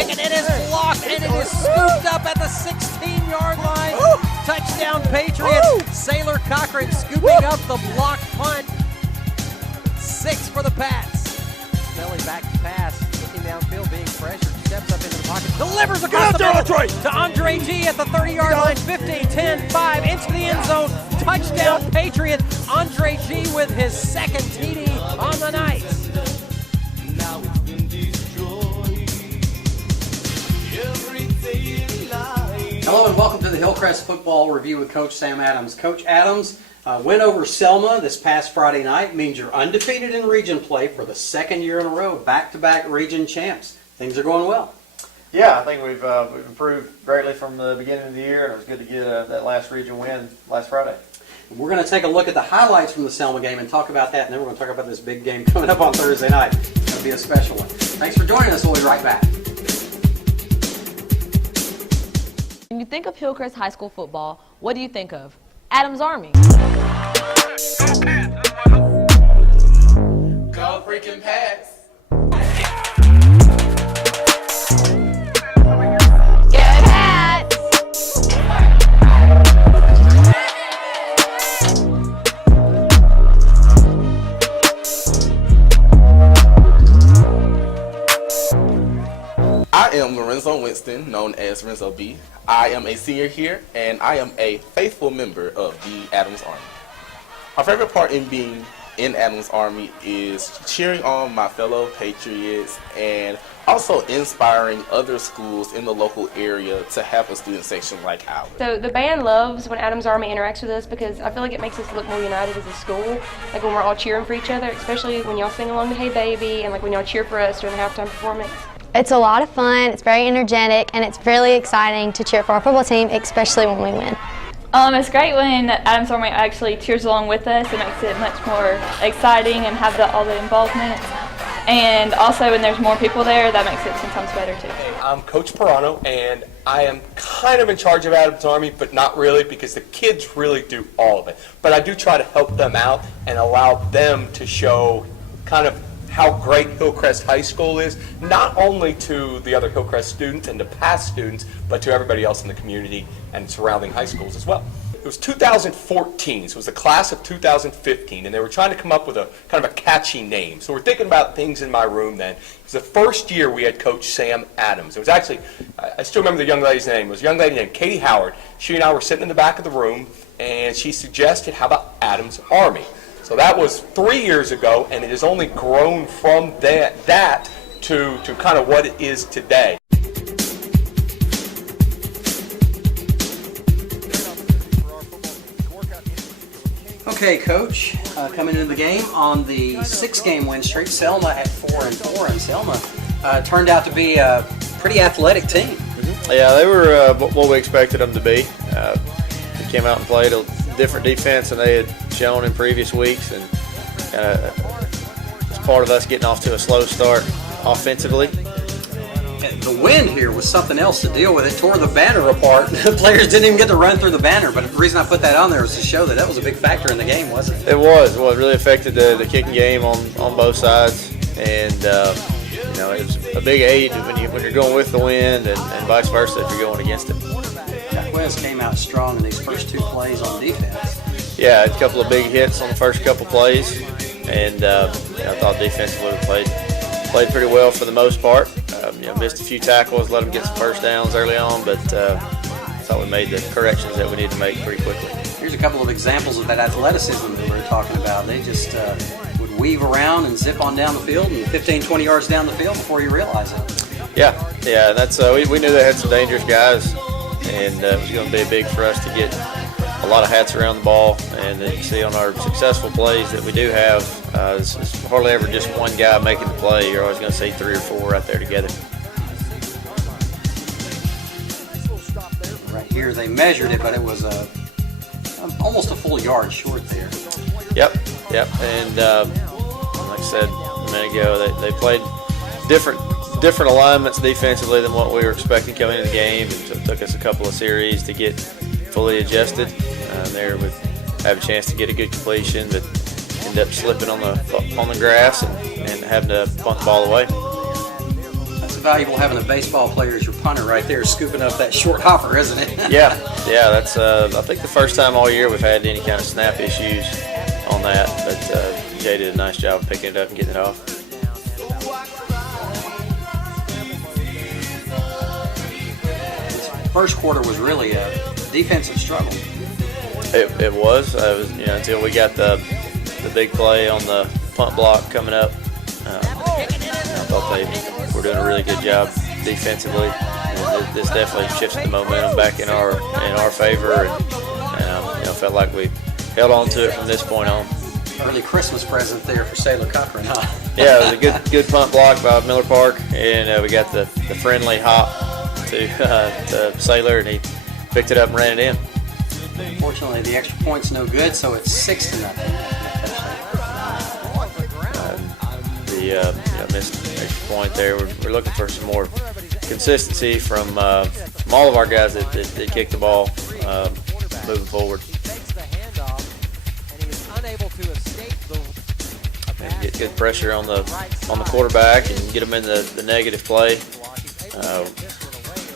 kick, and it is blocked, and it is scooped up at the 16-yard line. Touchdown Patriots. Sailor Cochran scooping up the blocked punt. 6 for the Pats. Belly back to pass, kicking downfield, being pressured, steps up into the pocket, delivers across the middle to Andre G at the 30-yard line, 15, 10, 5, into the end zone, touchdown Patriots. Andre G with his second TD on the night. Hello and welcome to the Hillcrest Football Review with Coach Sam Adams. Coach Adams, win over Selma this past Friday night means you're undefeated in region play for the second year in a row, back-to-back region champs. Things are going well. Yeah, I think we've improved greatly from the beginning of the year, and it was good to get that last region win last Friday. We're going to take a look at the highlights from the Selma game and talk about that, and then we're going to talk about this big game coming up on Thursday night. It's going to be a special one. Thanks for joining us. We'll be right back. When you think of Hillcrest High School football, what do you think of? Adams Army. Go freaking Pats. I am Lorenzo Winston, known as Renzo B. I am a senior here, and I am a faithful member of the Adams Army. My favorite part in being in Adams Army is cheering on my fellow Patriots and also inspiring other schools in the local area to have a student section like ours. So the band loves when Adams Army interacts with us because I feel like it makes us look more united as a school. Like when we're all cheering for each other, especially when y'all sing along to Hey Baby and like when y'all cheer for us during the halftime performance. It's a lot of fun, it's very energetic, and it's really exciting to cheer for our football team, especially when we win. It's great when Adams Army actually cheers along with us. It makes it much more exciting and have all the involvement. And also when there's more people there, that makes it sometimes better too. Hey, I'm Coach Perano, and I am kind of in charge of Adams Army, but not really because the kids really do all of it. But I do try to help them out and allow them to show kind of how great Hillcrest High School is, not only to the other Hillcrest students and to past students, but to everybody else in the community and surrounding high schools as well. It was 2014, so it was the class of 2015, and they were trying to come up with a kind of a catchy name. So we're thinking about things in my room then. It was the first year we had Coach Sam Adams. It was actually, I still remember the young lady's name. It was a young lady named Katie Howard. She and I were sitting in the back of the room, and she suggested, how about Adams Army? So that was 3 years ago, and it has only grown from that to kind of what it is today. Okay, Coach, coming into the game on the 6-game win streak, Selma at 4-4, and Selma turned out to be a pretty athletic team. Yeah, they were what we expected them to be. They came out and played a different defense than they had shown in previous weeks, and it's part of us getting off to a slow start offensively. And the wind here was something else to deal with. It tore the banner apart. The players didn't even get to run through the banner, but the reason I put that on there was to show that was a big factor in the game, wasn't it? It was. Well, it really affected the kicking game on both sides, and it was a big aid when you're going with the wind and vice versa if you're going against it. West came out strong in these first 2 plays on defense. Yeah, a couple of big hits on the first couple plays, and I thought defensively we played pretty well for the most part. Missed a few tackles, let them get some first downs early on, but I thought we made the corrections that we needed to make pretty quickly. Here's a couple of examples of that athleticism that we were talking about. They just would weave around and zip on down the field, and 15, 20 yards down the field before you realize it. Yeah, that's we knew they had some dangerous guys, and it was going to be big for us to get a lot of hats around the ball. And then you see on our successful plays that we do have, it's hardly ever just one guy making the play. You're always going to see 3 or 4 right there together. Right here they measured it, but it was almost a full yard short there. Yep. And like I said a minute ago, they played different alignments defensively than what we were expecting coming into the game. It took us a couple of series to get fully adjusted. There with have a chance to get a good completion, but end up slipping on the grass and having to punt the ball away. That's valuable having a baseball player as your punter right there, scooping up that short hopper, isn't it? Yeah, that's I think the first time all year we've had any kind of snap issues on that, but Jay did a nice job of picking it up and getting it off. First quarter was really a defensive struggle. It was until we got the big play on the punt block coming up. I thought they were doing a really good job defensively. And this definitely shifted the momentum back in our favor, and felt like we held on to it from this point on. Early Christmas present there for Sailor Cochran, huh? Yeah, it was a good punt block by Miller Park, and we got the friendly hop to Sailor, and he picked it up and ran it in. Unfortunately, the extra point's no good, so it's 6-0. Missed extra point there. We're looking for some more consistency from all of our guys that kick the ball moving forward. And get good pressure on the quarterback and get him in the negative play.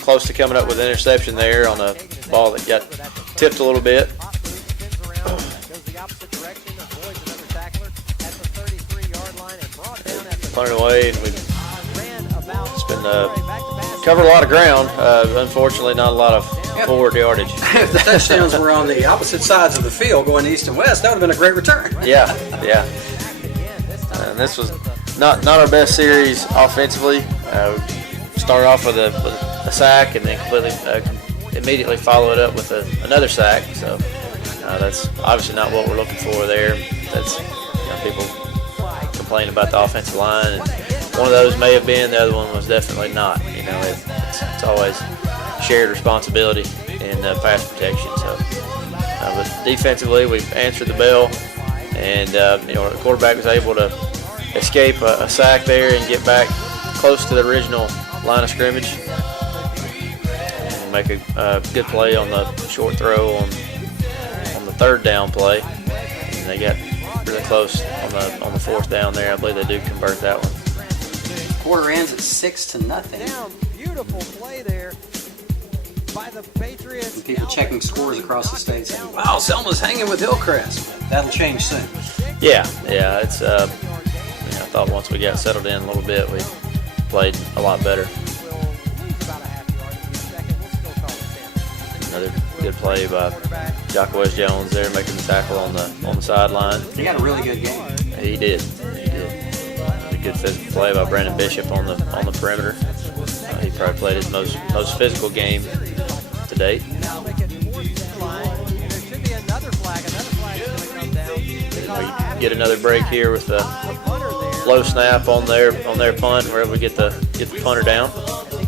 Close to coming up with an interception there on a ball that got tipped a little bit. Punted away, and we've covered a lot of ground. Unfortunately, not a lot of forward yardage. If the touchdowns were on the opposite sides of the field, going east and west, that would have been a great return. Yeah. And this was not our best series offensively. We started off with a sack, and then immediately followed up with another sack. So that's obviously not what we're looking for there. That's people complain about the offensive line, and one of those may have been, the other one was definitely not. It's always shared responsibility in pass protection. So, but defensively, we've answered the bell, and the quarterback was able to escape a sack there and get back close to the original line of scrimmage, and make a good play on the short throw on the third down play, and they got really close on the fourth down there. I believe they do convert that one. Quarter ends at 6-0. Beautiful play there by the Patriots. And people checking scores across the state saying, "Wow, Selma's hanging with Hillcrest." That'll change soon. Yeah. It's I thought once we got settled in a little bit, we played a lot better. Another good play by Jock West Jones there, making the tackle on the sideline. He got a really good game. He did. A good physical play by Brandon Bishop on the perimeter. He probably played his most physical game to date. We get another break here with a low snap on their punt. We're able to get the punter down.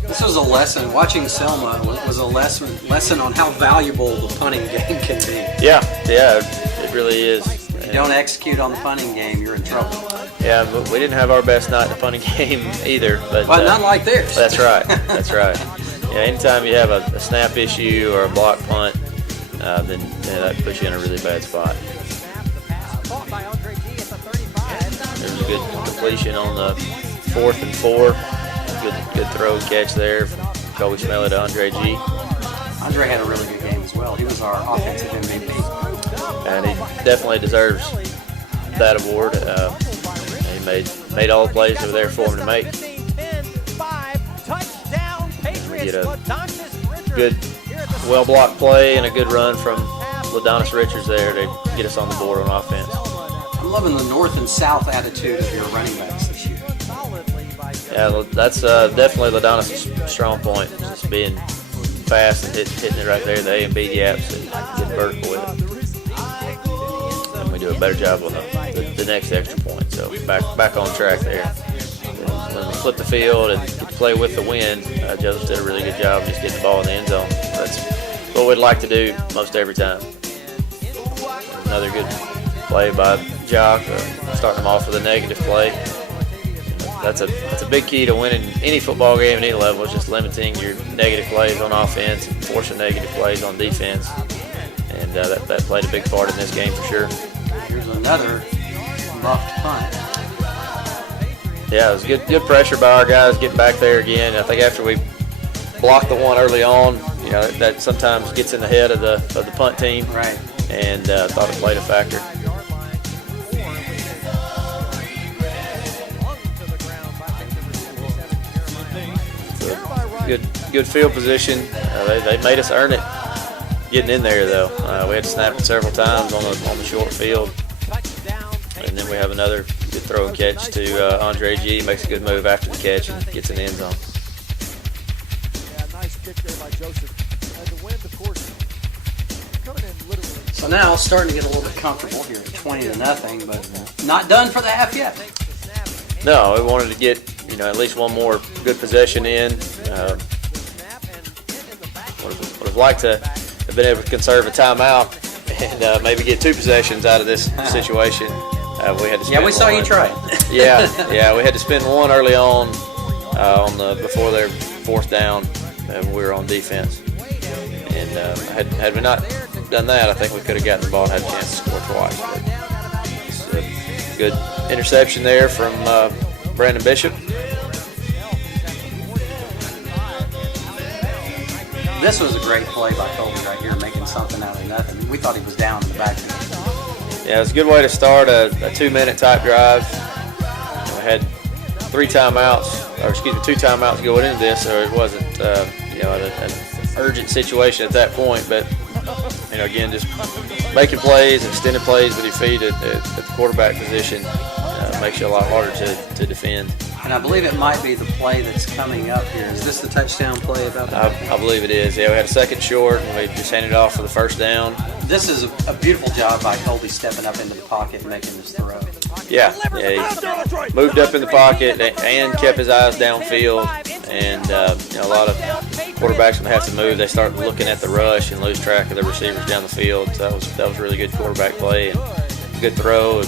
This was a lesson. Watching Selma was a lesson on how valuable the punting game can be. Yeah, it really is. If you don't execute on the punting game, you're in trouble. Yeah, but we didn't have our best night in the punting game either. But none like theirs. That's right. Yeah, anytime you have a snap issue or a block punt, then that puts you in a really bad spot. There's a good completion on the 4th and 4. Good throw and catch there from Colby Smelly to Andre G. Andre had a really good game as well. He was our offensive MVP. And he definitely deserves that award. He made all the plays that were there for him to make. We get a good, well-blocked play and a good run from LaDonis Richards there to get us on the board on offense. I'm loving the north and south attitude of your running backs this year. Yeah, that's definitely LaDonis' strong point, just being fast and hitting it right there, the A and B gaps, and getting vertical with it. And we do a better job on the next extra point, so back on track there. When we flip the field and get to play with the wind, Joseph did a really good job just getting the ball in the end zone. That's what we'd like to do most every time. Another good play by Jock, starting him off with a negative play. That's a big key to winning any football game at any level, is just limiting your negative plays on offense and forcing negative plays on defense. And that played a big part in this game for sure. Here's another muffed punt. Yeah, it was good pressure by our guys getting back there again. I think after we blocked the one early on, that sometimes gets in the head of the punt team. Right. And thought it played a factor. Good field position. They made us earn it getting in there, though. We had to snap it several times on the short field. And then we have another good throw and catch to Andre G. Makes a good move after the catch and gets in the end zone. Nice kick there by Joseph. And the wind, of course, coming in literally. So now starting to get a little bit comfortable here at 20-0, but not done for the half yet. No, we wanted to get at least one more good possession in. Would have liked to have been able to conserve a timeout and maybe get 2 possessions out of this situation. We had to spend we saw one. You try. Yeah, we had to spend one early on before their 4th down. We were on defense, and had we not done that, I think we could have gotten the ball and had a chance to score twice. But it's a good interception there from Brandon Bishop. This was a great play by Colby right here, making something out of nothing. We thought he was down in the back. Yeah, it's a good way to start a 2-minute type drive. We had 2 timeouts going into this, so it wasn't an urgent situation at that point. But again, just making plays, extended plays with your feet at the quarterback position makes you a lot harder to defend. And I believe it might be the play that's coming up here. Is this the touchdown play about that? I believe it is. Yeah, we had a 2nd short, and we just handed it off for the 1st down. This is a beautiful job by Colby stepping up into the pocket and making this throw. Yeah, he moved up in the pocket and kept his eyes downfield. And a lot of quarterbacks when they have to move, they start looking at the rush and lose track of the receivers down the field. So that was really good quarterback play and good throw and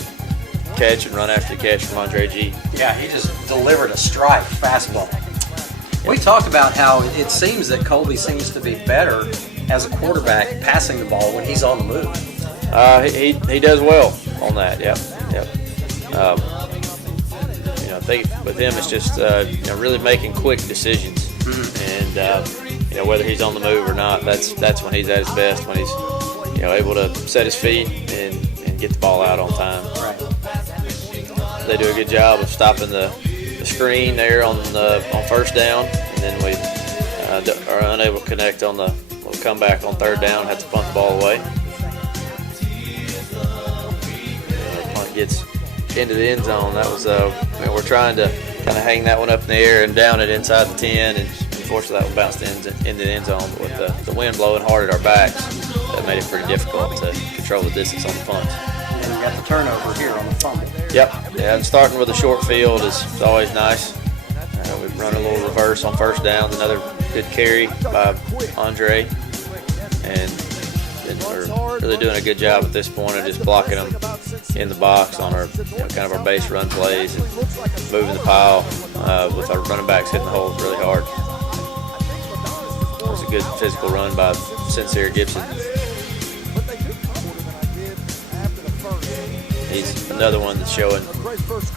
catch and run after the catch from Andre G. Yeah, he just delivered a strike fastball. We talked about how it seems that Colby seems to be better as a quarterback passing the ball when he's on the move. He does well on that. Yep. I think with him it's just really making quick decisions, and whether he's on the move or not, that's when he's at his best, when he's able to set his feet and get the ball out on time. Right. They do a good job of stopping the screen there on 1st down, and then we are unable to connect on the comeback on 3rd down. Have to punt the ball away. The punt gets into the end zone. That was we're trying to kind of hang that one up in the air and down it inside the 10, and unfortunately that one bounced into the end zone. But with the wind blowing hard at our backs, that made it pretty difficult to control the distance on the punt. And we got the turnover here on the fumble. Yep. Yeah, and starting with a short field is always nice. We run a little reverse on 1st down. Another good carry by Andre, and we're really doing a good job at this point of just blocking them in the box on our kind of our base run plays and moving the pile with our running backs hitting the holes really hard. It was a good physical run by Sincere Gibson. He's another one that's showing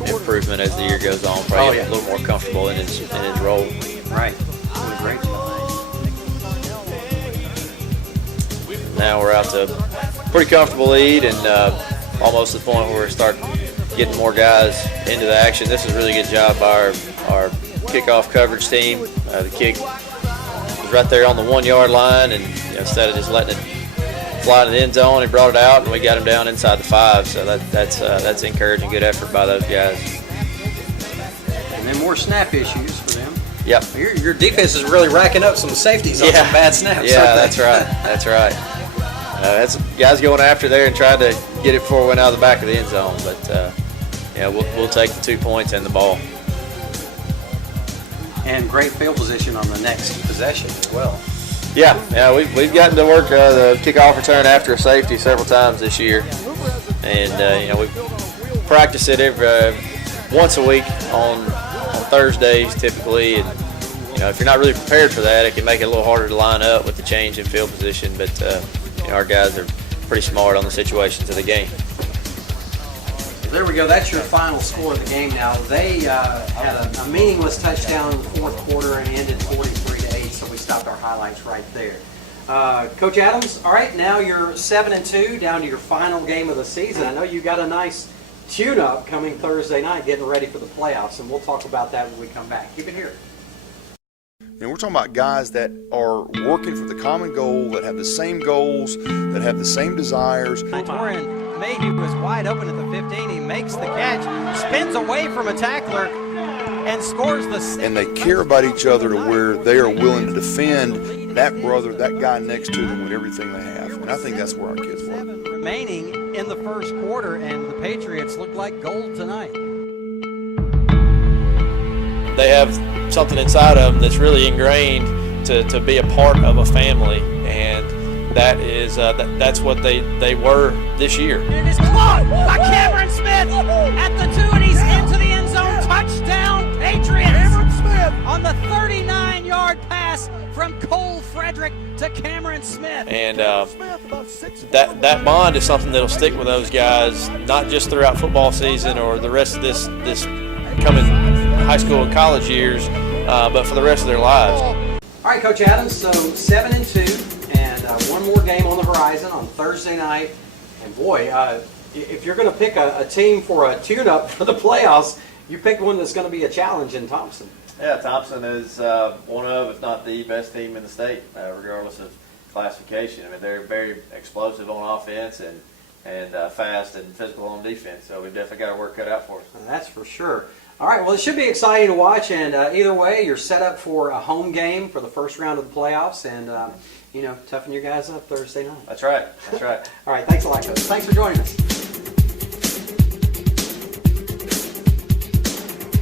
improvement as the year goes on. Probably a little more comfortable in his role. Right. Doing a great job. Now we're out to a pretty comfortable lead, and almost to the point where we start getting more guys into the action. This is a really good job by our kickoff coverage team. The kick was right there on the 1-yard line, and instead of just letting it fly to the end zone, he brought it out, and we got him down inside the 5. So that's encouraging. Good effort by those guys. And then more snap issues for them. Yep. Your defense is really racking up some safeties on some bad snaps. Yeah, that's right. That's right. That's guys going after there and trying to get it before it went out of the back of the end zone. But we'll take the 2 points and the ball. And great field position on the next possession as well. Yeah, we've gotten to work the kickoff return after a safety several times this year, and we practice it once a week on Thursdays typically. And if you're not really prepared for that, it can make it a little harder to line up with the change in field position. But our guys are pretty smart on the situations of the game. there we go. That's your final score of the game now. They had a meaningless touchdown in the fourth quarter and ended 43-8, so we stopped our highlights right there. Coach Adams, all right, now you're 7-2, down to your final game of the season. I know you got a nice tune-up coming Thursday night, getting ready for the playoffs, and we'll talk about that when we come back. Keep it here. And we're talking about guys that are working for the common goal, that have the same goals, that have the same desires. Torin Mayhew was wide open at the 15. He makes the catch, spins away from a tackler, and scores the 6th. And they care about each other to where they are willing to defend that brother, that guy next to them with everything they have. And I think that's where our kids were. Remaining in the first quarter, and the Patriots look like gold tonight. They have something inside of them that's really ingrained to be a part of a family, and that is that's what they were this year. And it is caught by Cameron Smith at the 2, and he's into the end zone. Touchdown, Patriots! Cameron Smith on the 39-yard pass from Cole Frederick to Cameron Smith. And that bond is something that'll stick with those guys, not just throughout football season or the rest of this coming high school and college years, but for the rest of their lives. All right, Coach Adams, so 7-2, and one more game on the horizon on Thursday night. And boy, if you're going to pick a team for a tune-up for the playoffs, you pick one that's going to be a challenge in Thompson. Yeah, Thompson is one of, if not the best team in the state, regardless of classification. I mean, they're very explosive on offense and fast and physical on defense. So we've definitely got our work cut out for us. That's for sure. All right, well, it should be exciting to watch, and either way, you're set up for a home game for the first round of the playoffs, and, toughen your guys up Thursday night. That's right. That's right. All right, thanks a lot, Coach. Thanks for joining us.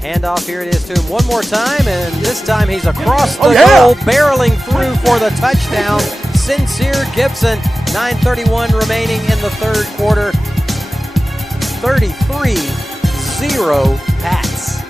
Handoff, here it is to him one more time, and this time he's across the goal, barreling through for the touchdown. Sincere Gibson, 9:31 remaining in the third quarter. 33-0 Pats.